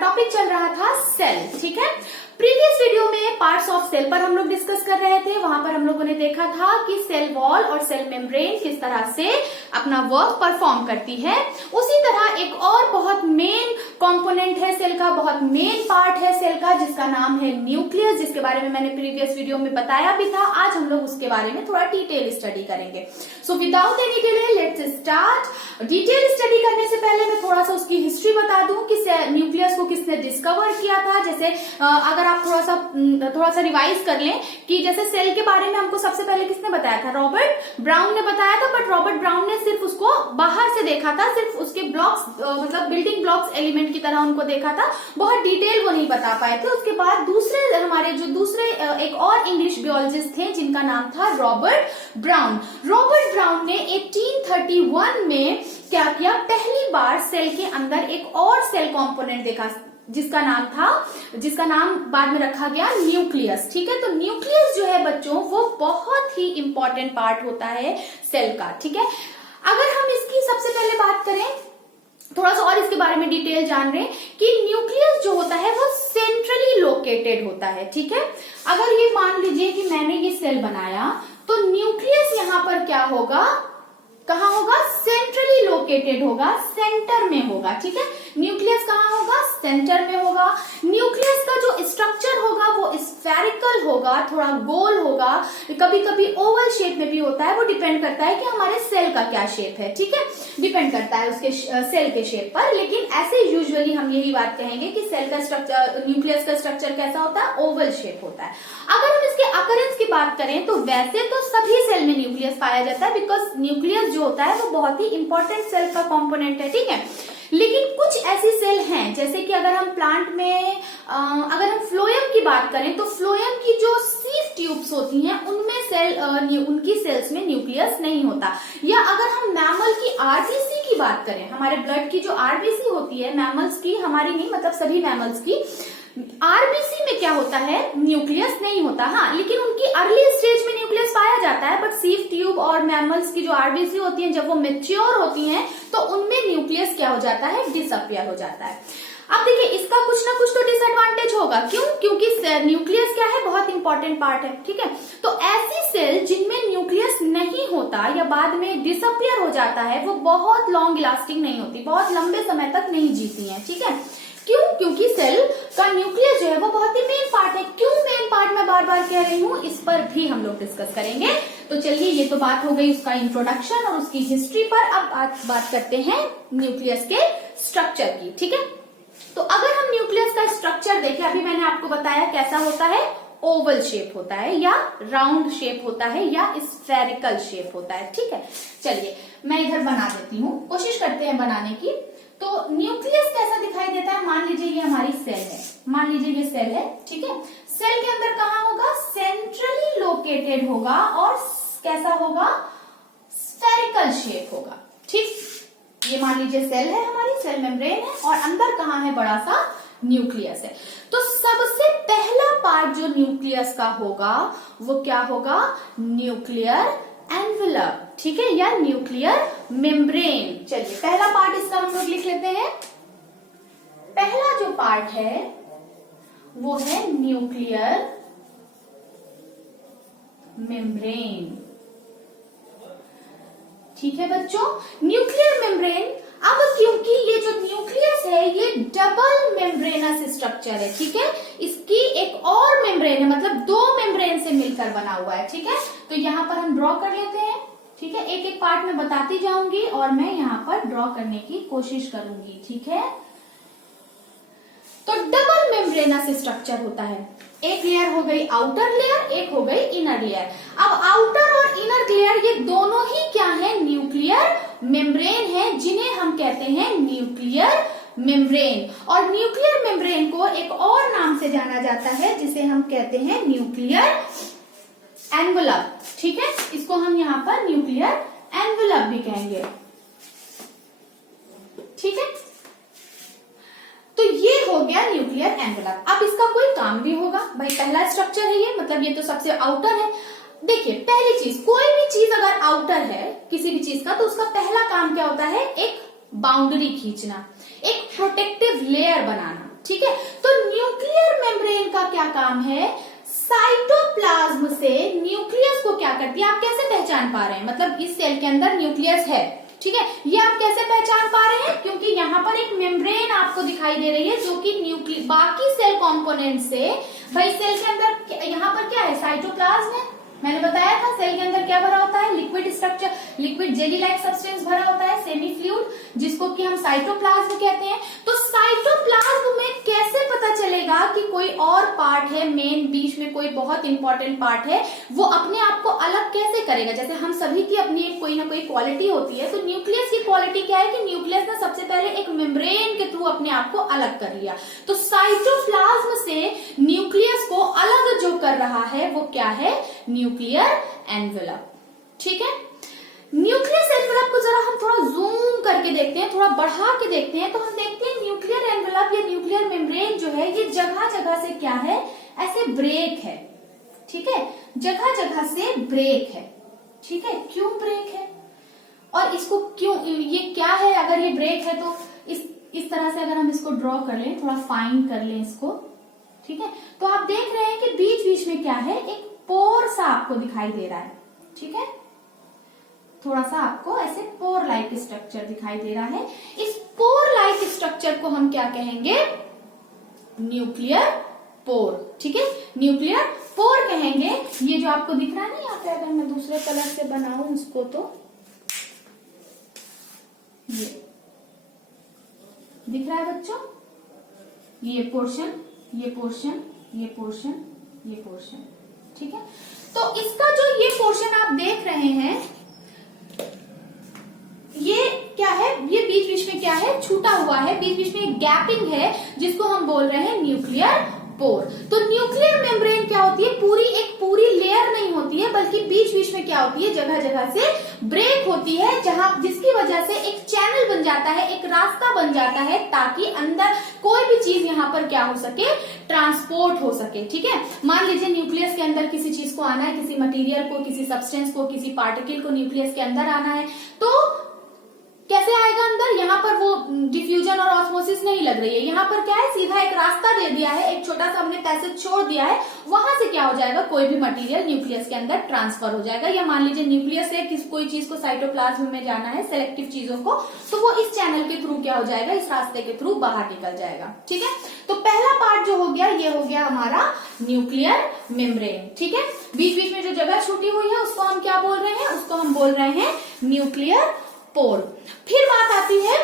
Topic चल रहा था सेल। ठीक है, प्रीवियस वीडियो में पार्ट्स ऑफ सेल पर हम लोग डिस्कस कर रहे थे। वहां पर हम लोगों ने देखा था कि सेल वॉल और सेल मेम्ब्रेन किस तरह से अपना वर्क परफॉर्म करती है। उसी तरह एक और बहुत मेन कंपोनेंट है सेल का, बहुत मेन पार्ट है सेल का, जिसका नाम है न्यूक्लियस, जिसके बारे में मैंने प्रीवियस वीडियो में बताया भी था। आज हम लोग उसके बारे में थोड़ा डिटेल स्टडी करेंगे। So without any delay let's start. Detail study करने से पहले मैं थोड़ा सा उसकी हिस्ट्री बता दूं कि न्यूक्लियस को किसने डिस्कवर किया था। जैसे अगर आप थोड़ा सा रिवाइज कर लें कि जैसे सेल के बारे में हमको सबसे पहले किसने बताया था, रॉबर्ट ब्राउन ने बताया था। बट रॉबर्ट ब्राउन ने सिर्फ उसको बाहर से देखा था, सिर्फ उसके ब्लॉक्स मतलब बिल्डिंग ब्लॉक्स एलिमेंट की तरह उनको देखा था, बहुत डिटेल वो नहीं बता पाए थे। उसके बाद दूसरे एक और इंग्लिश बियोलॉजिस्ट थे जिनका नाम था रॉबर्ट ब्राउन। रॉबर्ट ब्राउन ने 1831 में क्या किया, पहली बार सेल के अंदर एक और सेल कंपोनेंट देखा जिसका नाम बाद में रखा गया न्यूक्लियस। ठीक है, तो न्यूक्लियस जो है बच्चों वो बहुत ही इंपॉर्टेंट पार्ट होता है सेल का। ठीक है, अगर हम इसकी सबसे पहले बात करें, थोड़ा सा और इसके बारे में डिटेल जान रहे हैं कि न्यूक्लियस जो होता है वो सेंट्रली लोकेटेड होता है। ठीक है, अगर ये मान लीजिए कि मैंने ये सेल बनाया तो न्यूक्लियस यहाँ पर क्या होगा, कहाँ होगा, सेंट्रली लोकेटेड होगा, सेंटर में होगा। ठीक है, न्यूक्लियस कहाँ होगा, सेंटर में होगा। न्यूक्लियस का जो स्ट्रक्चर होगा वो स्फेरिकल होगा, थोड़ा गोल होगा, कभी कभी ओवल शेप में भी होता है। वो डिपेंड करता है कि हमारे सेल का क्या शेप है। ठीक है, डिपेंड करता है उसके सेल के शेप पर, लेकिन ऐसे यूजुअली हम यही बात कहेंगे कि सेल का स्ट्रक्चर, न्यूक्लियस का स्ट्रक्चर कैसा होता है, ओवल शेप होता है। अगर हम इसके अकरेंस की बात करें तो वैसे तो सभी सेल में न्यूक्लियस पाया जाता है, बिकॉज न्यूक्लियस जो होता है वो बहुत ही इंपॉर्टेंट सेल का कंपोनेंट है। ठीक है, लेकिन कुछ ऐसी सेल हैं जैसे कि अगर हम प्लांट में अगर हम फ्लोएम की बात करें तो फ्लोएम की जो सीव ट्यूब्स होती हैं उनमें उनकी सेल्स में न्यूक्लियस नहीं होता। या अगर हम मैमल की आरबीसी की बात करें, हमारे ब्लड की जो आरबीसी होती है मैमल्स की, हमारी नहीं मतलब सभी मैमल्स की, आरबीसी में क्या होता है, न्यूक्लियस नहीं होता। हाँ, लेकिन उनकी अर्ली स्टेज में न्यूक्लियस पाया जाता है। बट सीव ट्यूब और मैमल्स की जो आरबीसी होती हैं जब वो मेच्योर होती हैं तो उनमें न्यूक्लियस क्या हो जाता है, डिसअपियर हो जाता है। अब देखिए इसका कुछ ना कुछ तो डिसएडवांटेज होगा। क्यों? क्योंकि न्यूक्लियस क्या है, बहुत इंपॉर्टेंट पार्ट है। ठीक है, तो ऐसी सेल जिनमें न्यूक्लियस नहीं होता या बाद में डिसअपियर हो जाता है वो बहुत लॉन्ग लास्टिंग नहीं होती, बहुत लंबे समय तक नहीं जीती है। ठीक है, क्यों? क्योंकि सेल का न्यूक्लियस जो है वो बहुत ही मेन पार्ट है। क्यों मेन पार्ट मैं बार बार कह रही हूँ, इस पर भी हम लोग डिस्कस करेंगे। तो चलिए, ये तो बात हो गई उसका इंट्रोडक्शन और उसकी हिस्ट्री पर। अब बात करते हैं न्यूक्लियस के स्ट्रक्चर की। ठीक है, तो अगर हम न्यूक्लियस का स्ट्रक्चर देखें, अभी मैंने आपको बताया कैसा होता है, ओवल शेप होता है या राउंड शेप होता है या स्फेरिकल शेप होता है। ठीक है, चलिए मैं इधर बना देती हूँ, कोशिश करते हैं बनाने की। तो न्यूक्लियस कैसा दिखाई देता है, मान लीजिए ये हमारी सेल है, मान लीजिए ये सेल है। ठीक है, सेल के अंदर कहाँ होगा, सेंट्रली लोकेटेड होगा और कैसा होगा, स्फेरिकल शेप होगा। ठीक, ये मान लीजिए सेल है, हमारी सेल मेम्ब्रेन है और अंदर कहाँ है, बड़ा सा न्यूक्लियस है। तो सबसे पहला पार्ट जो न्यूक्लियस का होगा वो क्या होगा, न्यूक्लियर एनवेलप। ठीक है, या न्यूक्लियर मेम्ब्रेन। चलिए पहला पार्ट इसका हम लोग लिख लेते हैं। पहला जो पार्ट है वो है न्यूक्लियर मेम्ब्रेन। ठीक है बच्चों, न्यूक्लियर मेम्ब्रेन। अब क्योंकि ये जो न्यूक्लियस है ये डबल मेम्ब्रेनस स्ट्रक्चर है। ठीक है, इसकी एक और मेम्ब्रेन है, मतलब दो मेम्ब्रेन से मिलकर बना हुआ है। ठीक है, तो यहाँ पर हम ड्रॉ कर लेते हैं। ठीक है, एक एक पार्ट में बताती जाऊंगी और मैं यहाँ पर ड्रॉ करने की कोशिश करूंगी। ठीक है, तो डबल मेम्ब्रेनस स्ट्रक्चर होता है। एक लेयर हो गई आउटर लेयर, एक हो गई इनर लेयर। अब आउटर और इनर लेयर ये दोनों ही क्या है, न्यूक्लियर मेम्ब्रेन है, जिन्हें हम कहते हैं न्यूक्लियर मेम्ब्रेन। और न्यूक्लियर मेम्ब्रेन को एक और नाम से जाना जाता है जिसे हम कहते हैं न्यूक्लियर एनवेलप। ठीक है, इसको हम यहाँ पर न्यूक्लियर एनवेलप भी कहेंगे। ठीक है, तो ये हो गया न्यूक्लियर एनवेलप। अब इसका कोई काम भी होगा, भाई पहला स्ट्रक्चर है ये, मतलब ये तो सबसे आउटर है। देखिए पहली चीज, कोई भी चीज अगर आउटर है किसी भी चीज का तो उसका पहला काम क्या होता है, एक बाउंड्री खींचना, एक प्रोटेक्टिव लेयर बनाना। ठीक है। तो न्यूक्लियर मेम्ब्रेन का क्या काम है, साइटोप्लाज्म से न्यूक्लियस को क्या करती है, आप कैसे पहचान पा रहे हैं, मतलब इस सेल के अंदर न्यूक्लियस है, ठीक है, ये आप कैसे पहचान पा रहे हैं, क्योंकि यहाँ पर एक मेम्ब्रेन आपको दिखाई दे रही है जो कि बाकी सेल कंपोनेंट से, भाई सेल के अंदर यहाँ पर क्या है, साइटोप्लाज्म है, मैंने बताया था सेल के अंदर क्या भरा होता है, liquid structure, liquid jelly like substance भरा होता है, सेमी फ्लूइड, जिसको कि हम साइटोप्लाज्म कहते हैं। तो साइटोप्लाज्म में कैसे पता चलेगा कि कोई और पार्ट है, मेन बीच में कोई बहुत इंपॉर्टेंट पार्ट है, वो अपने आप को अलग कैसे करेगा, जैसे हम सभी की अपनी एक कोई ना कोई क्वालिटी होती है, तो न्यूक्लियस की क्वालिटी क्या है कि न्यूक्लियस ने सबसे पहले एक मेम्ब्रेन के थ्रू अपने आप को अलग कर लिया। तो साइटोप्लाज्म से न्यूक्लियस को अलग जो कर रहा है वो क्या है, न्यूक्लियर एनवेलप, ठीक है। न्यूक्लियस एनवेलप को जरा हम थोड़ा जूम करके देखते हैं, थोड़ा बढ़ा के देखते हैं, तो हम देखते हैं न्यूक्लियर एनवेलप या न्यूक्लियर मेम्ब्रेन जो है ये जगह जगह से क्या है, ऐसे ब्रेक है, ठीक है, जगह जगह से ब्रेक है, ठीक है। क्यों ब्रेक है और इसको क्यों, ये क्या है, अगर ये ब्रेक है तो इस तरह से अगर हम इसको ड्रॉ कर लें, थोड़ा फाइन कर लें इसको, ठीक है, तो आप देख रहे हैं कि बीच बीच में क्या है, एक पोर सा आपको दिखाई दे रहा है, ठीक है, थोड़ा सा आपको ऐसे पोर लाइक स्ट्रक्चर दिखाई दे रहा है। इस पोर लाइक स्ट्रक्चर को हम क्या कहेंगे, न्यूक्लियर पोर, ठीक है, न्यूक्लियर पोर कहेंगे। ये जो आपको दिख रहा है ना यहाँ पे, अगर मैं दूसरे कलर से बनाऊं इसको, तो ये दिख रहा है बच्चों, ये पोर्शन, ये पोर्शन, ये पोर्शन, ये पोर्शन, ठीक है। तो इसका जो ये पोर्शन आप देख रहे हैं, ये क्या है, ये बीच बीच में क्या है, छूटा हुआ है, बीच बीच में एक गैपिंग है, जिसको हम बोल रहे हैं न्यूक्लियर पोर। तो न्यूक्लियर मेम्ब्रेन क्या होती है, पूरी लेयर नहीं होती है, बल्कि बीच बीच में क्या होती है, जगह जगह से ब्रेक होती है, जिसकी वजह से एक चैनल बन जाता है, एक रास्ता बन जाता है, ताकि अंदर कोई भी चीज यहाँ पर क्या हो सके, ट्रांसपोर्ट हो सके, ठीक है। मान लीजिए न्यूक्लियस के अंदर किसी चीज को आना है, किसी मटेरियल को, किसी सब्सटेंस को, किसी पार्टिकल को न्यूक्लियस के अंदर आना है, तो कैसे आएगा अंदर, यहाँ पर वो डिफ्यूजन और ऑस्मोसिस नहीं लग रही है, यहाँ पर क्या है, सीधा एक रास्ता दे दिया है, एक छोटा सा हमने पैसेज छोड़ दिया है, वहां से क्या हो जाएगा, कोई भी मटेरियल न्यूक्लियस के अंदर ट्रांसफर हो जाएगा। या मान लीजिए न्यूक्लियस से कोई चीज को साइटोप्लाज्म में जाना है, सेलेक्टिव चीजों को, तो वो इस चैनल के थ्रू क्या हो जाएगा, इस रास्ते के थ्रू बाहर निकल जाएगा, ठीक है। तो पहला पार्ट जो हो गया, ये हो गया हमारा न्यूक्लियर मेम्ब्रेन, ठीक है। बीच बीच में जो जगह छूटी हुई है उसको हम क्या बोल रहे हैं, उसको हम बोल रहे हैं न्यूक्लियर पोर। फिर बात आती है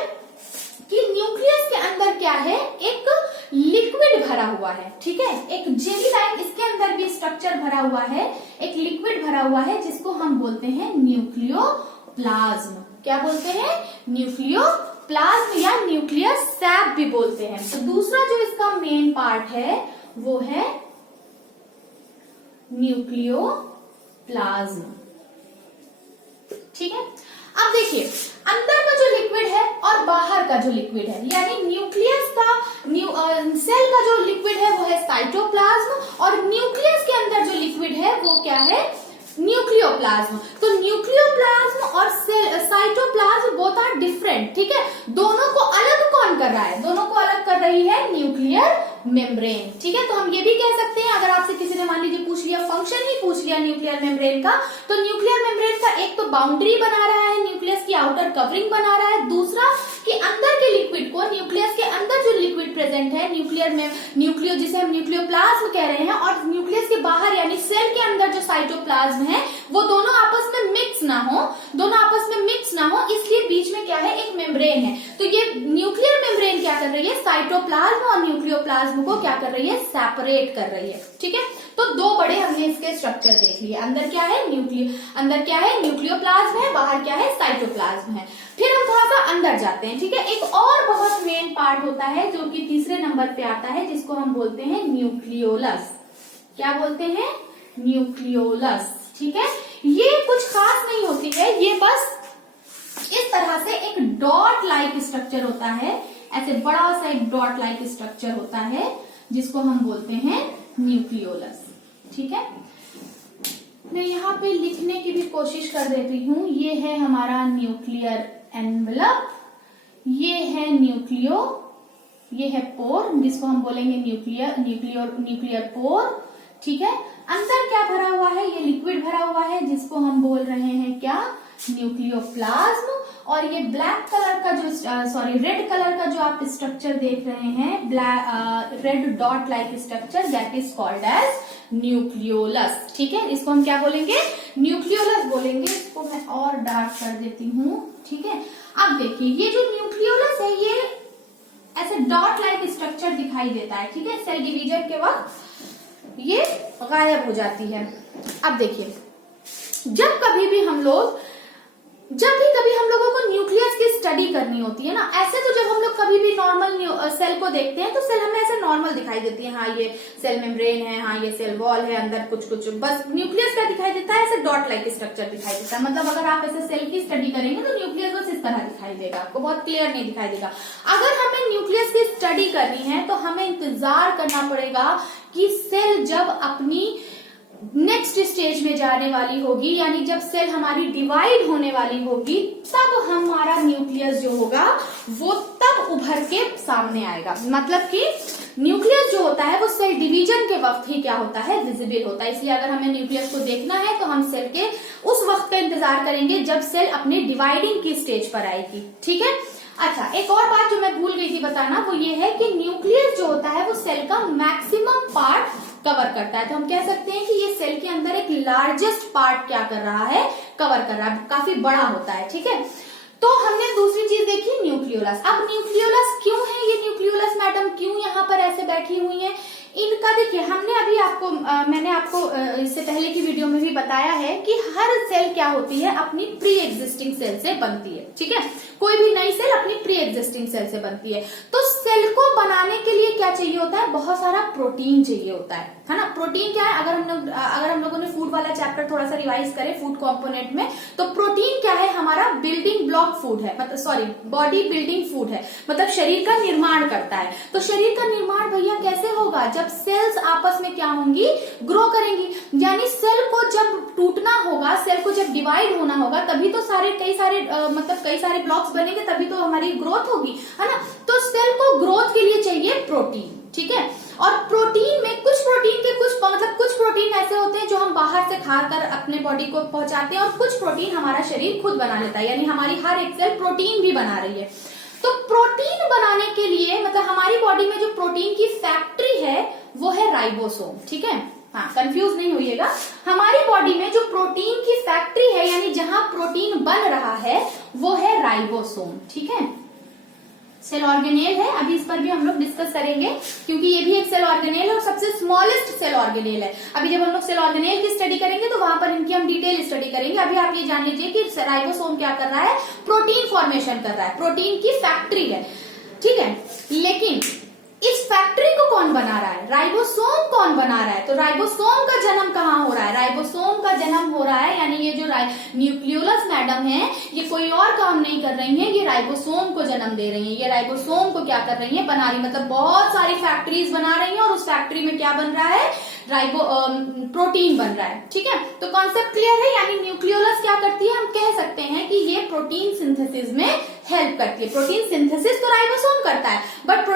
कि न्यूक्लियस के अंदर क्या है, एक लिक्विड भरा हुआ है, ठीक है, एक जेली लाइक इसके अंदर भी स्ट्रक्चर भरा हुआ है, एक लिक्विड भरा हुआ है, जिसको हम बोलते हैं न्यूक्लियोप्लाज्म। क्या बोलते हैं, न्यूक्लियोप्लाज्म या न्यूक्लियर सैप भी बोलते हैं। तो दूसरा जो इसका मेन पार्ट है वो है न्यूक्लियोप्लाज्म, ठीक है। अब देखिए, अंदर का जो लिक्विड है और बाहर का जो लिक्विड है, यानी न्यूक्लियस का सेल का जो लिक्विड है वो है साइटोप्लाज्म, और न्यूक्लियस के अंदर जो लिक्विड है वो क्या है, न्यूक्लियोप्लाज्म। तो न्यूक्लियोप्लाज्म और साइटोप्लाज्म बोथ आर डिफरेंट, ठीक है। दोनों को अलग कौन कर रहा है, दोनों को अलग कर रही है न्यूक्लियर मेम्ब्रेन, ठीक है। तो हम ये भी कह सकते हैं, अगर आपसे किसी ने मान लीजिए पूछ लिया, फंक्शन ही पूछ लिया न्यूक्लियर मेम्ब्रेन का, तो न्यूक्लियर मेम्ब्रेन का एक तो बाउंड्री बना रहा है, न्यूक्लियस की आउटर कवरिंग बना रहा है, दूसरा कि अंदर के लिक्विड को, न्यूक्लियस के अंदर जो लिक्विड प्रेजेंट है न्यूक्लियो जिसे हम न्यूक्लियोप्लाज्म कह रहे हैं, और न्यूक्लियस के बाहर यानी सेल के अंदर जो साइटोप्लाज्म है, वो दोनों आपस में मिक्स ना हो, इसलिए बीच में क्या है, एक मेम्ब्रेन है। तो ये न्यूक्लियर मेम्ब्रेन क्या कर रही है, साइटोप्लाज्म और न्यूक्लियोप्लाज्म को क्या कर रही है, सेपरेट कर रही है, ठीक है। तो दो बड़े हमने इसके स्ट्रक्चर देख लिए, अंदर क्या है, न्यूक्लियोप्लाज्म है, बाहर क्या है, साइटोप्लाज्म है। फिर हम थोड़ा सा अंदर जाते हैं, ठीक है। एक और बहुत मेन पार्ट होता है जो कि तीसरे नंबर पे आता है, जिसको हम बोलते हैं न्यूक्लियोलस। क्या बोलते हैं, न्यूक्लियोलस, ठीक है। ये कुछ खास नहीं होती है, ये बस इस तरह से एक डॉट लाइक स्ट्रक्चर होता है, ऐसे बड़ा सा एक डॉट लाइक स्ट्रक्चर होता है, जिसको हम बोलते हैं न्यूक्लियोलस, ठीक है। मैं यहाँ पे लिखने की भी कोशिश कर देती हूँ। ये है हमारा न्यूक्लियर एनवेलप, ये है न्यूक्लियोप्लाज्म, ये है पोर, जिसको हम बोलेंगे न्यूक्लियर पोर। ठीक है, अंदर क्या भरा हुआ है, ये लिक्विड भरा हुआ है जिसको हम बोल रहे हैं क्या, न्यूक्लियोप्लाज्म। और ये ब्लैक कलर का जो रेड कलर का जो आप स्ट्रक्चर देख रहे हैं, red dot like structure, that is called as nucleolus. ठीक है, इसको हम क्या बोलेंगे, न्यूक्लियोलस बोलेंगे। इसको मैं और डार्क कर देती हूँ। ठीक है, अब देखिए ये जो न्यूक्लियोलस है ये ऐसे डॉट लाइक स्ट्रक्चर दिखाई देता है। ठीक है, सेल डिवीजन के वक्त ये गायब हो जाती है। अब देखिए जब कभी हम लोगों को न्यूक्लियस की स्टडी करनी होती है ना, ऐसे तो जब हम लोग कभी भी नॉर्मल सेल को देखते हैं तो सेल हमें ऐसे नॉर्मल दिखाई देती है। हाँ ये सेल मेम्ब्रेन है, हाँ ये सेल वॉल है, अंदर कुछ बस न्यूक्लियस क्या दिखाई देता है, ऐसे डॉट लाइक स्ट्रक्चर दिखाई देता है। मतलब अगर आप ऐसे सेल की स्टडी करेंगे तो न्यूक्लियस बस इस तरह दिखाई देगा, आपको बहुत क्लियर नहीं दिखाई देगा। अगर हमें न्यूक्लियस की स्टडी करनी है तो हमें इंतजार करना पड़ेगा कि सेल जब अपनी नेक्स्ट स्टेज में जाने वाली होगी, यानी जब सेल हमारी डिवाइड होने वाली होगी, तब हमारा न्यूक्लियस जो होगा वो तब उभर के सामने आएगा। मतलब कि न्यूक्लियस जो होता है वो सेल डिवीजन के वक्त ही क्या होता है, विजिबल होता है। इसलिए अगर हमें न्यूक्लियस को देखना है तो हम सेल के उस वक्त का इंतजार करेंगे जब सेल अपने डिवाइडिंग की स्टेज पर आएगी। ठीक है, अच्छा एक और बात जो मैं भूल गई थी बताना, वो ये है कि न्यूक्लियस जो होता है वो सेल का मैक्सिमम पार्ट कवर करता है। तो हम कह सकते हैं कि ये सेल के अंदर एक लार्जेस्ट पार्ट क्या कर रहा है, कवर कर रहा है, काफी बड़ा होता है। ठीक है, तो हमने दूसरी चीज देखी न्यूक्लियोलस। अब न्यूक्लियोलस क्यों है, ये न्यूक्लियोलस मैडम क्यों यहाँ पर ऐसे बैठी हुई है, इनका देखिए हमने अभी मैंने आपको इससे पहले की वीडियो में भी बताया है कि हर सेल क्या होती है, अपनी प्री एग्जिस्टिंग सेल से बनती है। ठीक है, कोई भी नई सेल अपनी प्री एग्जिस्टिंग सेल से बनती है। तो सेल को बनाने के लिए क्या चाहिए होता है, बहुत सारा प्रोटीन चाहिए होता है ना। प्रोटीन क्या है, अगर हम लोगों ने फूड वाला चैप्टर थोड़ा सा रिवाइज करें फूड कंपोनेंट में, तो प्रोटीन क्या है, हमारा बिल्डिंग ब्लॉक फूड है, मतलब सॉरी बॉडी बिल्डिंग फूड है, मतलब शरीर का निर्माण करता है। तो शरीर का निर्माण भैया कैसे होगा, जब सेल्स आपस में क्या होंगी, ग्रो करेंगी। यानी सेल को जब टूटना होगा, सेल को जब डिवाइड होना होगा, तभी तो कई सारे ब्लॉक्स बनेंगे, तभी तो हमारी ग्रोथ होगी, है ना। तो सेल को ग्रोथ के लिए चाहिए प्रोटीन। ठीक है, और प्रोटीन में कुछ प्रोटीन ऐसे होते हैं जो हम बाहर से खाकर अपने बॉडी को पहुंचाते हैं, और कुछ प्रोटीन हमारा शरीर खुद बना लेता है, यानी हमारी हर एक सेल प्रोटीन भी बना रही है। तो प्रोटीन बनाने के लिए मतलब हमारी बॉडी में जो प्रोटीन की फैक्ट्री है वो है राइबोसोम। ठीक है, हाँ कंफ्यूज नहीं होइएगा, हमारी बॉडी में जो प्रोटीन की फैक्ट्री है, यानी जहां प्रोटीन बन रहा है, वो है राइबोसोम। ठीक है, सेल ऑर्गेनेल है, अभी इस पर भी हम लोग डिस्कस करेंगे क्योंकि ये भी एक सेल ऑर्गेनेल है और सबसे स्मॉलेस्ट सेल ऑर्गेनेल है। अभी जब हम लोग सेल ऑर्गेनेल की स्टडी करेंगे तो वहां पर इनकी हम डिटेल स्टडी करेंगे। अभी आप ये जान लीजिए कि राइबोसोम क्या कर रहा है, प्रोटीन फॉर्मेशन कर रहा है, प्रोटीन की फैक्ट्री है। ठीक है, लेकिन इस फैक्ट्री को कौन बना रहा है, राइबोसोम कौन बना रहा है। तो राइबोसोम का जन्म कहाँ हो रहा है, राइबोसोम का जन्म हो रहा है, यानी ये जो न्यूक्लियोलस मैडम है ये कोई और काम नहीं कर रही है, ये राइबोसोम को जन्म दे रही है। ये राइबोसोम को क्या कर रही है, बना रही, मतलब बहुत सारी फैक्ट्रीज बना रही है, और उस फैक्ट्री में क्या बन रहा है, प्रोटीन बन रहा है। ठीक है, तो कॉन्सेप्ट क्लियर है, यानी न्यूक्लियोलस क्या करती है, हम कह सकते हैं कि ये प्रोटीन सिंथेसिस में हेल्प करती है। प्रोटीन सिंथेसिस तो राइबोसोम करता है, बट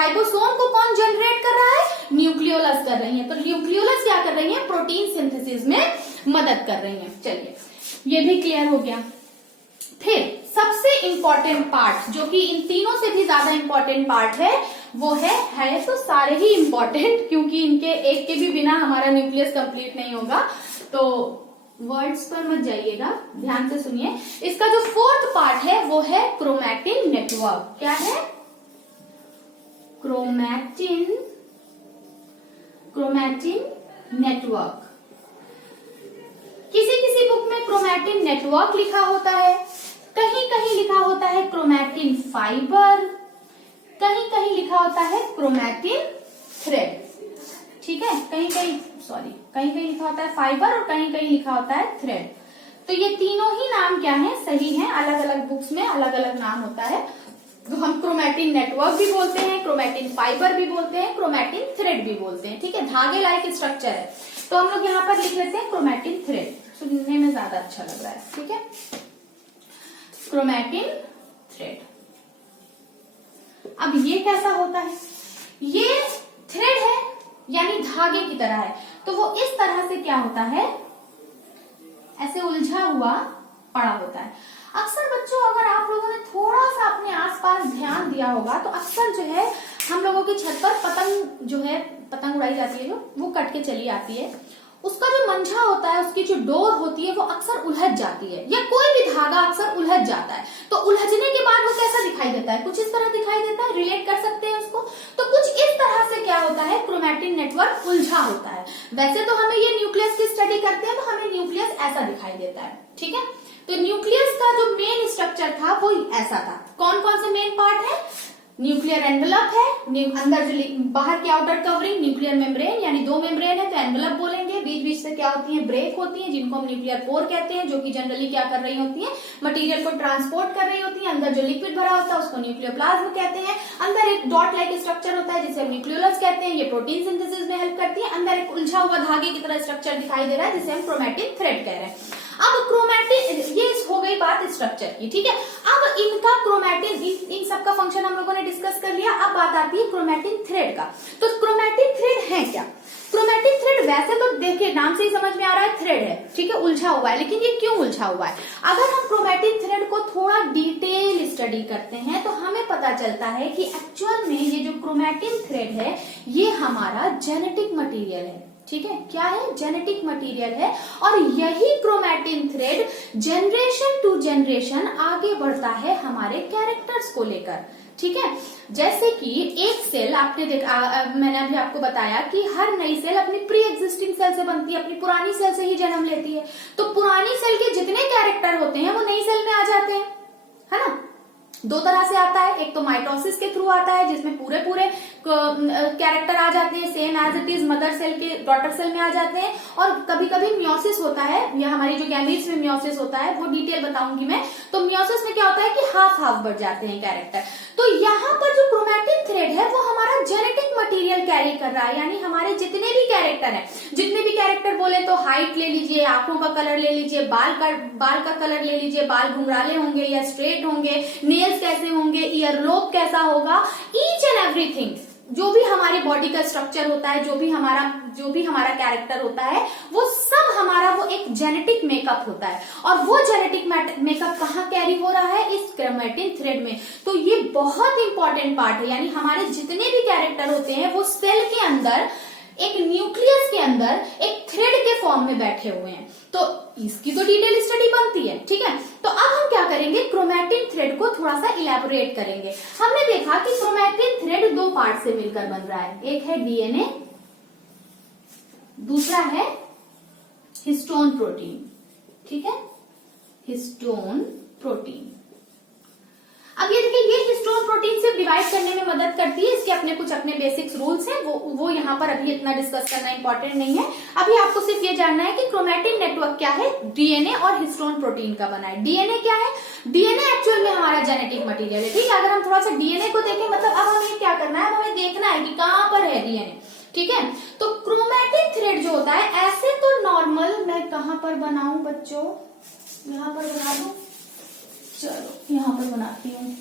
राइबोसोम को कौन जनरेट कर रहा है, न्यूक्लियोलस कर रही है। तो न्यूक्लियोलस क्या कर रही है, प्रोटीन सिंथेसिस में मदद कर रही है। चलिए ये भी क्लियर हो गया। फिर सबसे इंपॉर्टेंट पार्ट जो कि इन तीनों से भी ज्यादा इंपॉर्टेंट पार्ट है वो है तो सारे ही इंपॉर्टेंट, क्योंकि इनके एक के भी बिना हमारा न्यूक्लियस कंप्लीट नहीं होगा। तो वर्ड्स पर मत जाइएगा, ध्यान से सुनिए। इसका जो फोर्थ पार्ट है वो है क्रोमैटिन नेटवर्क। क्या है, क्रोमैटिन नेटवर्क। किसी किसी बुक में क्रोमैटिन नेटवर्क लिखा होता है, कहीं कहीं लिखा होता है क्रोमैटिन फाइबर, कहीं कहीं लिखा होता है क्रोमैटिन थ्रेड। ठीक है, कहीं कहीं लिखा होता है फाइबर और कहीं कहीं लिखा होता है थ्रेड। तो ये तीनों ही नाम क्या है, सही है, अलग अलग बुक्स में अलग अलग नाम होता है। तो हम क्रोमैटिन नेटवर्क भी बोलते हैं, क्रोमैटिन फाइबर भी बोलते हैं, क्रोमैटिन थ्रेड भी बोलते हैं। ठीक है, धागे लाइक स्ट्रक्चर है। तो हम लोग यहाँ पर लिख लेते हैं क्रोमैटिन थ्रेड, सुनने में ज्यादा अच्छा लग रहा है। ठीक है, क्रोमैटिन थ्रेड। अब ये कैसा होता है, ये थ्रेड है यानी धागे की तरह है, तो वो इस तरह से क्या होता है, ऐसे उलझा हुआ पड़ा होता है। अक्सर बच्चों अगर आप लोगों ने थोड़ा सा अपने आसपास ध्यान दिया होगा तो अक्सर जो है हम लोगों की छत पर पतंग जो है, पतंग उड़ाई जाती है जो, वो कट के चली आती है, उसका जो मंझा होता है, उसकी जो डोर होती है वो अक्सर उलझ जाती है, या कोई भी धागा अक्सर उलझ जाता है। तो उलझने के बाद वो कैसा दिखाई देता है, कुछ इस तरह दिखाई देता है, रिलेट कर सकते हैं उसको। तो कुछ इस तरह से क्या होता है, क्रोमैटिन नेटवर्क उलझा होता है। वैसे तो हमें ये न्यूक्लियस की स्टडी करते हैं तो हमें न्यूक्लियस ऐसा दिखाई देता है, ठीक है। तो न्यूक्लियस का जो मेन स्ट्रक्चर था वो ऐसा था। कौन कौन से मेन पार्ट है, न्यूक्लियर एनवेलप है, अंदर जो बाहर की आउटर कवरिंग, न्यूक्लियर मेम्ब्रेन यानी 2 मेम्ब्रेन है तो एनवेलप बोलेंगे, बीच बीच से क्या होती है, ब्रेक होती है जिनको हम न्यूक्लियर पोर कहते हैं, जो कि जनरली क्या कर रही होती है, मटेरियल को ट्रांसपोर्ट कर रही होती है। अंदर जो लिक्विड भरा होता है उसको न्यूक्लियोप्लाज्म कहते हैं। अंदर एक डॉट लाइक स्ट्रक्चर होता है जिसे हम न्यूक्लियोलस कहते हैं, ये प्रोटीन सिंथेसिस में हेल्प करती है। अंदर एक उलझा हुआ धागे की तरह स्ट्रक्चर दिखाई दे रहा है जिसे हम क्रोमैटिन थ्रेड कह रहे हैं। अब क्रोमैटिन, ये हो गई बात स्ट्रक्चर की, ठीक है। अब इनका क्रोमैटिन, इन सब का फंक्शन हम लोगों ने डिस्कस कर लिया। अब बात आती है क्रोमैटिन थ्रेड का। तो क्रोमैटिन थ्रेड है क्या, क्रोमैटिन थ्रेड वैसे तो देखिए नाम से ही समझ में आ रहा है थ्रेड है, ठीक है, उलझा हुआ है, लेकिन ये क्यों उलझा हुआ है। अगर हम क्रोमैटिन थ्रेड को थोड़ा डिटेल स्टडी करते हैं तो हमें पता चलता है कि एक्चुअल में ये जो क्रोमैटिन थ्रेड है ये हमारा जेनेटिक मटेरियल है, ठीक है। क्या है, जेनेटिक मटेरियल है, और यही chromatin thread generation to generation आगे बढ़ता है हमारे कैरेक्टर्स को लेकर, ठीक है। जैसे कि एक सेल आपने देखा, मैंने अभी आपको बताया कि हर नई सेल अपनी प्री एग्जिस्टिंग सेल से बनती है, अपनी पुरानी सेल से ही जन्म लेती है। तो पुरानी सेल के जितने कैरेक्टर होते हैं वो नई सेल में आ जाते हैं, है ना। 2 तरह से आता है, एक तो माइटोसिस के थ्रू आता है जिसमें पूरे कैरेक्टर आ जाते हैं same as it is mother cell के डॉटर सेल में आ जाते हैं, और कभी कभी मियोसिस होता है, या हमारी जो गैमीट्स में मियोसिस होता है वो डिटेल बताऊंगी मैं। तो मियोसिस में क्या होता है कि हाफ बढ़ जाते हैं कैरेक्टर। तो यहाँ पर जो क्रोमैटिन थ्रेड है वो हमारा जेनेटिक मटेरियल कैरी कर रहा है, यानी हमारे जितने भी कैरेक्टर हैं, जितने भी कैरेक्टर बोले तो हाइट ले लीजिए, आंखों का कलर ले लीजिए, बाल का कलर ले लीजिए, बाल घुंघराले होंगे या स्ट्रेट होंगे, नेल्स कैसे होंगे, ईयरलोब कैसा होगा, ईच एंड एवरीथिंग जो भी हमारी बॉडी का स्ट्रक्चर होता है, जो भी हमारा कैरेक्टर होता है, वो सब हमारा वो एक जेनेटिक मेकअप होता है। और वो जेनेटिक मेकअप कहाँ कैरी हो रहा है, इस क्रोमैटिन थ्रेड में। तो ये बहुत इंपॉर्टेंट पार्ट है, यानी हमारे जितने भी कैरेक्टर होते हैं वो सेल के अंदर, एक न्यूक्लियस के अंदर एक थ्रेड के फॉर्म में बैठे हुए हैं। तो इसकी तो डिटेल स्टडी बनती है, ठीक है। तो अब हम क्या करेंगे, क्रोमैटिन थ्रेड को थोड़ा सा इलैबोरेट करेंगे। हमने देखा कि क्रोमैटिन थ्रेड 2 पार्ट से मिलकर बन रहा है, एक है डीएनए, दूसरा है हिस्टोन प्रोटीन, ठीक है, हिस्टोन प्रोटीन। अब ये देखिए, ये हिस्टोन प्रोटीन से डिवाइड करने में मदद करती है, इसके अपने बेसिक्स रूल्स हैं, वो यहाँ पर अभी इतना डिस्कस करना इंपॉर्टेंट नहीं है। अभी आपको सिर्फ ये जानना है कि क्रोमैटिन नेटवर्क क्या है, डीएनए और हिस्टोन प्रोटीन का बना है। डीएनए क्या है, डीएनए एक्चुअल में हमारा जेनेटिक मटेरियल है, ठीक है। अगर हम थोड़ा सा डीएनए को देखें, मतलब अब हमें क्या करना है, अब हमें देखना है कि कहाँ पर है डीएनए, ठीक है। तो क्रोमैटिन थ्रेड जो होता है, ऐसे तो नॉर्मल, मैं कहाँ पर बनाऊं बच्चों, यहाँ पर बना दूं, चलो यहाँ पर बनाती हूँ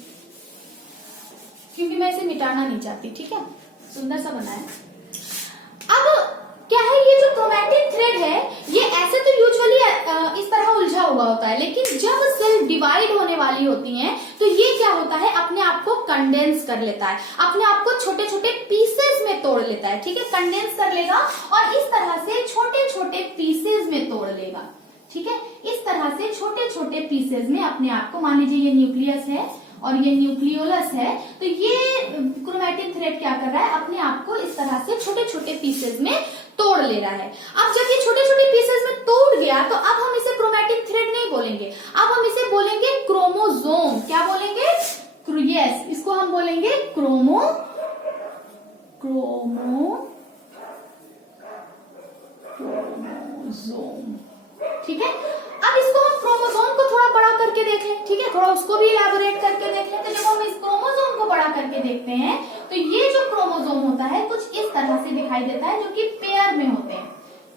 क्योंकि मैं इसे मिटाना नहीं चाहती, ठीक है, सुंदर सा बनाया। अब क्या है, ये जो क्रोमैटिन थ्रेड है ये ऐसे तो यूजुअली इस तरह उलझा हुआ होता है, लेकिन जब सेल डिवाइड होने वाली होती हैं तो ये क्या होता है, अपने आप को कंडेंस कर लेता है, अपने आप को छोटे छोटे पीसेस में तोड़ लेता है, ठीक है, कंडेंस कर लेगा और इस तरह से छोटे छोटे पीसेस में तोड़ लेगा, ठीक है। इस तरह से छोटे छोटे पीसेस में अपने आप को, मान लीजिए ये न्यूक्लियस है और ये न्यूक्लियोलस है, तो ये क्रोमैटिन थ्रेड क्या कर रहा है, अपने आप को इस तरह से छोटे छोटे पीसेस में तोड़ ले रहा है। अब जब ये छोटे छोटे पीसेस में तोड़ गया तो अब हम इसे क्रोमैटिन थ्रेड नहीं बोलेंगे, अब हम इसे बोलेंगे क्रोमोसोम। क्या बोलेंगे, यस, इसको हम बोलेंगे क्रोमोसोम, ठीक है। अब इसको हम क्रोमोसोम को थोड़ा बड़ा करके देख लें, ठीक है, थोड़ा उसको भी इलैबोरेट करके देख लें। तो जब हम इस क्रोमोसोम को बड़ा करके देखते हैं तो ये जो क्रोमोसोम होता है कुछ इस तरह से दिखाई देता है, जो कि पेयर में होते हैं,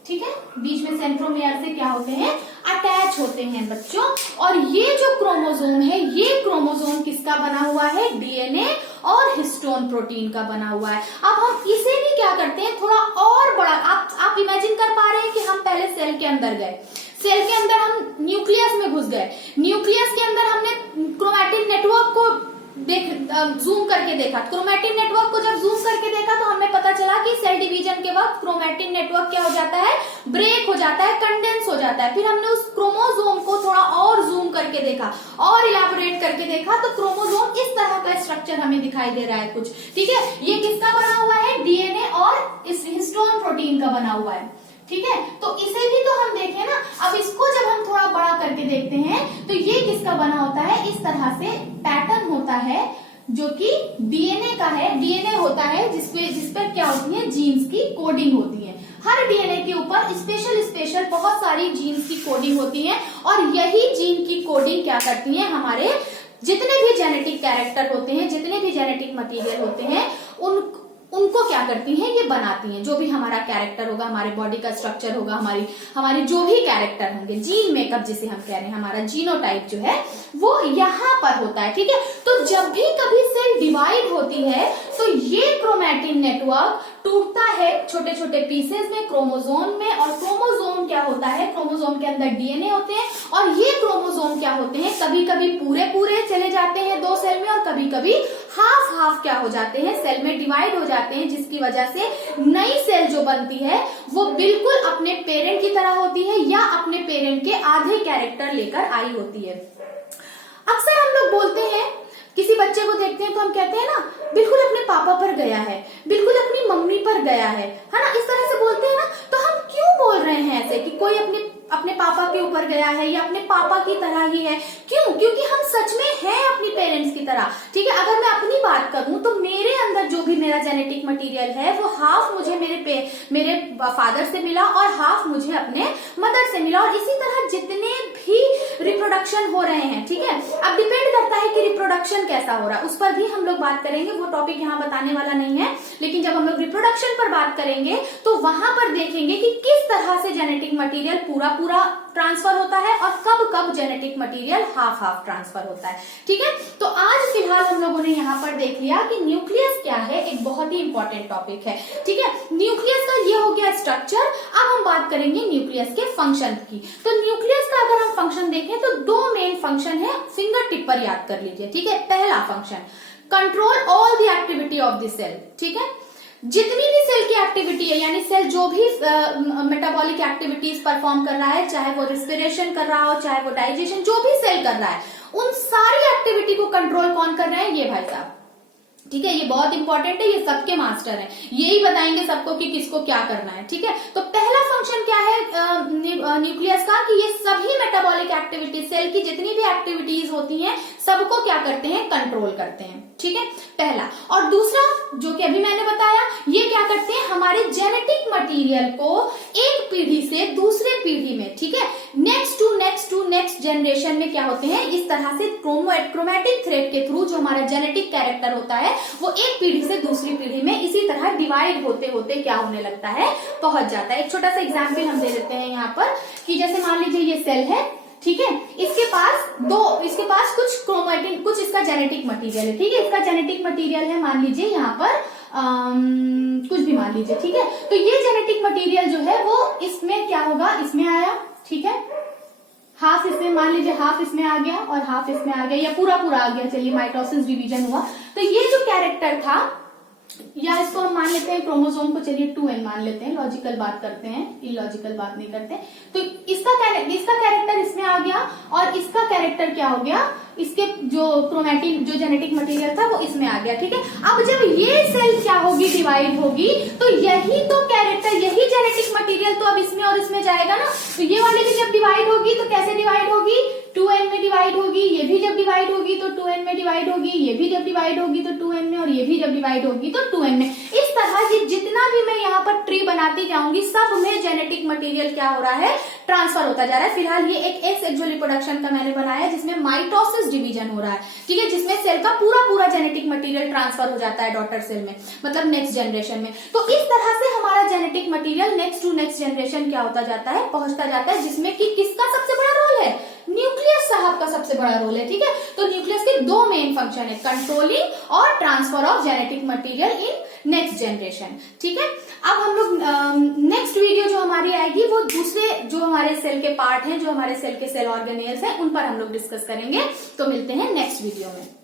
ठीक है, बीच में सेंट्रोमेयर से क्या होते हैं, अटैच होते हैं बच्चों। और ये जो क्रोमोसोम है, ये क्रोमोसोम किसका बना हुआ है, डीएनए और हिस्टोन प्रोटीन का बना हुआ है। अब हम इसे भी क्या करते हैं, थोड़ा और बड़ा, आप इमेजिन कर पा रहे हैं कि हम पहले सेल के अंदर गए, सेल के अंदर हम न्यूक्लियस में घुस गए, न्यूक्लियस के अंदर हमने क्रोमैटिन नेटवर्क को जूम करके देखा। क्रोमैटिन नेटवर्क को जब जूम करके देखा तो हमें पता चला कि सेल डिवीजन के वक्त क्रोमैटिन नेटवर्क क्या हो जाता है, ब्रेक हो जाता है, कंडेंस हो जाता है। फिर हमने उस क्रोमोसोम को थोड़ा और जूम करके देखा और इलैबोरेट करके देखा तो क्रोमोसोम इस तरह का स्ट्रक्चर हमें दिखाई दे रहा है कुछ, ठीक है। ये किसका बना हुआ है, डीएनए और इस हिस्टोन प्रोटीन का बना हुआ है, ठीक है। तो इसे भी तो हम देखें ना। अब इसको जब हम थोड़ा बड़ा करके देखते हैं तो ये किसका बना होता है, इस तरह से पैटर्न होता है जो कि डीएनए का है। डीएनए होता है जिस पर क्या होती है, जीन्स की कोडिंग होती है। हर डीएनए के ऊपर स्पेशल बहुत सारी जीन्स की कोडिंग होती है और यही जीन की कोडिंग क्या करती है, हमारे जितने भी जेनेटिक कैरेक्टर होते हैं, जितने भी जेनेटिक मटेरियल होते हैं, उनको क्या करती हैं, ये बनाती हैं। जो भी हमारा कैरेक्टर होगा, हमारे बॉडी का स्ट्रक्चर होगा, हमारी जो भी कैरेक्टर होंगे, जीन मेकअप जिसे हम कह रहे हैं, हमारा जीनोटाइप जो है वो यहाँ पर होता है, ठीक है। तो जब भी कभी सेल डिवाइड होती है तो ये क्रोमैटिन नेटवर्क टूटता है छोटे छोटे पीसेस में, क्रोमोसोम में। और क्रोमोसोम क्या होता है, क्रोमोसोम के अंदर डीएनए होते हैं और ये क्रोमोसोम क्या होते हैं, कभी कभी पूरे चले जाते हैं 2 सेल में और कभी कभी हाफ क्या हो जाते हैं, सेल में डिवाइड हो जाते हैं, जिसकी वजह से नई सेल जो बनती है वो बिल्कुल अपने पेरेंट की तरह होती है या अपने पेरेंट के आधे कैरेक्टर लेकर आई होती है। अक्सर हम लोग बोलते हैं, किसी बच्चे को देखते हैं तो हम कहते हैं ना, बिल्कुल अपने पापा पर गया है, बिल्कुल अपनी मम्मी पर गया है ना, इस तरह से बोलते हैं ना। तो हम क्यों बोल रहे हैं ऐसे कि कोई अपने पापा के ऊपर गया है या अपने पापा की तरह ही है, क्यों? क्योंकि हम सच में हैं अपनी पेरेंट्स की तरह, ठीक है। अगर मैं अपनी बात करूं तो मेरे अंदर जो भी मेरा जेनेटिक मटेरियल है वो हाफ मुझे मेरे फादर से मिला और हाफ मुझे अपने मदर से मिला। और इसी तरह जितने भी रिप्रोडक्शन हो रहे हैं, ठीक है। अब डिपेंड करता है कि रिप्रोडक्शन कैसा हो रहा है, उस पर भी हम लोग बात करेंगे, वो टॉपिक यहाँ बताने वाला नहीं है। लेकिन जब हम लोग रिप्रोडक्शन पर बात करेंगे तो वहां पर देखेंगे कि किस तरह से जेनेटिक मटेरियल पूरा ट्रांसफर होता है और कब जेनेटिक मटेरियल हाफ ट्रांसफर होता है, ठीक है। तो आज फिलहाल हम लोगों ने यहाँ पर देख लिया कि न्यूक्लियस क्या है, एक बहुत ही इंपॉर्टेंट टॉपिक है, ठीक है। न्यूक्लियस का ये हो गया स्ट्रक्चर। अब हम बात करेंगे न्यूक्लियस के फंक्शन की। तो न्यूक्लियस का अगर हम फंक्शन देखें तो 2 मेन फंक्शन है, फिंगर टिप पर याद कर लीजिए, ठीक है। पहला function, control all the activity of the cell, ठीक है। जितनी भी सेल की एक्टिविटी है, यानी सेल जो भी मेटाबॉलिक एक्टिविटीज परफॉर्म कर रहा है, चाहे वो रेस्पिरेशन कर रहा हो, चाहे वो डाइजेशन, जो भी सेल कर रहा है, उन सारी एक्टिविटी को कंट्रोल कौन कर रहे हैं, ये भाई साहब, ठीक है। ये बहुत इंपॉर्टेंट है, ये सबके मास्टर हैं, यही बताएंगे सबको कि किसको क्या करना है, ठीक है। तो पहला फंक्शन क्या है न्यूक्लियस का, कि ये सभी मेटाबॉलिक एक्टिविटीज, सेल की जितनी भी एक्टिविटीज होती हैं, सबको क्या करते हैं, कंट्रोल करते हैं, ठीक है, पहला। और दूसरा जो कि अभी मैंने बताया, ये क्या करते हैं, हमारे जेनेटिक मटेरियल को एक पीढ़ी से दूसरे पीढ़ी में, ठीक है, नेक्स्ट टू नेक्स्ट जनरेशन में क्या होते हैं, इस तरह से क्रोमैटिक थ्रेड के थ्रू जो हमारा जेनेटिक कैरेक्टर होता है वो एक पीढ़ी से दूसरी पीढ़ी में इसी तरह डिवाइड होते होते क्या होने लगता है, पहुंच जाता है। एक छोटा सा एग्जाम्पल हम दे देते हैं यहाँ पर, कि जैसे मान लीजिए ये सेल है, ठीक है, इसके पास कुछ क्रोमैटिन, कुछ इसका जेनेटिक मटेरियल है, ठीक है। इसका जेनेटिक मटेरियल है, मान लीजिए यहाँ पर कुछ भी मान लीजिए, ठीक है। तो ये जेनेटिक मटेरियल जो है वो इसमें क्या होगा, इसमें आया, ठीक है, हाफ इसमें, मान लीजिए हाफ इसमें आ गया और हाफ इसमें आ गया, या पूरा आ गया, चलिए माइटोसिस डिवीजन हुआ। तो ये जो कैरेक्टर था, या इसको हम मान लेते हैं क्रोमोसोम को, चलिए 2n मान लेते हैं, लॉजिकल बात करते हैं, इलॉजिकल बात नहीं करते। तो इसका कैरेक्टर इसमें आ गया और इसका कैरेक्टर क्या हो गया, इसके जो क्रोमैटिन, जो जेनेटिक मटेरियल था वो इसमें आ गया, ठीक है। अब जब ये सेल क्या होगी, डिवाइड होगी, तो यही तो कैरेक्टर, यही जेनेटिक मटेरियल तो अब इसमें और इसमें जाएगा ना। तो ये वाली भी जब डिवाइड होगी तो कैसे डिवाइड होगी, 2n में डिवाइड होगी, ये भी जब डिवाइड होगी तो 2n में डिवाइड होगी, ये भी जब डिवाइड होगी तो 2n में, और ये भी जब डिवाइड होगी तो 2n में। इस तरह ये जितना भी मैं यहाँ पर ट्री बनाती जाऊंगी सब में जेनेटिक मटेरियल क्या हो रहा है, ट्रांसफर होता जा रहा है। फिलहाल ये एक एसेक्सुअल रिप्रोडक्शन का मैंने बनाया है जिसमें माइटोसिस डिवीजन हो रहा है, ठीक है, जिसमें सेल का पूरा जेनेटिक मटेरियल ट्रांसफर हो जाता है डॉटर सेल में, मतलब नेक्स्ट जनरेशन में। तो इस तरह से हमारा genetic material next to next generation क्या होता जाता है, पहुंचता जाता है, जिसमें कि किसका सबसे बड़ा रोल है, न्यूक्लियस साहब का सबसे बड़ा रोल है, ठीक है। तो न्यूक्लियस के दो मेन फंक्शन है, कंट्रोलिंग और transfer of genetic material in next generation, ठीक है। अब हम लोग नेक्स्ट वीडियो जो हमारी आएगी वो दूसरे जो हमारे सेल के पार्ट हैं, जो हमारे सेल के सेल ऑर्गेनेल्स हैं, उन पर हम लोग डिस्कस करेंगे। तो मिलते हैं नेक्स्ट वीडियो में।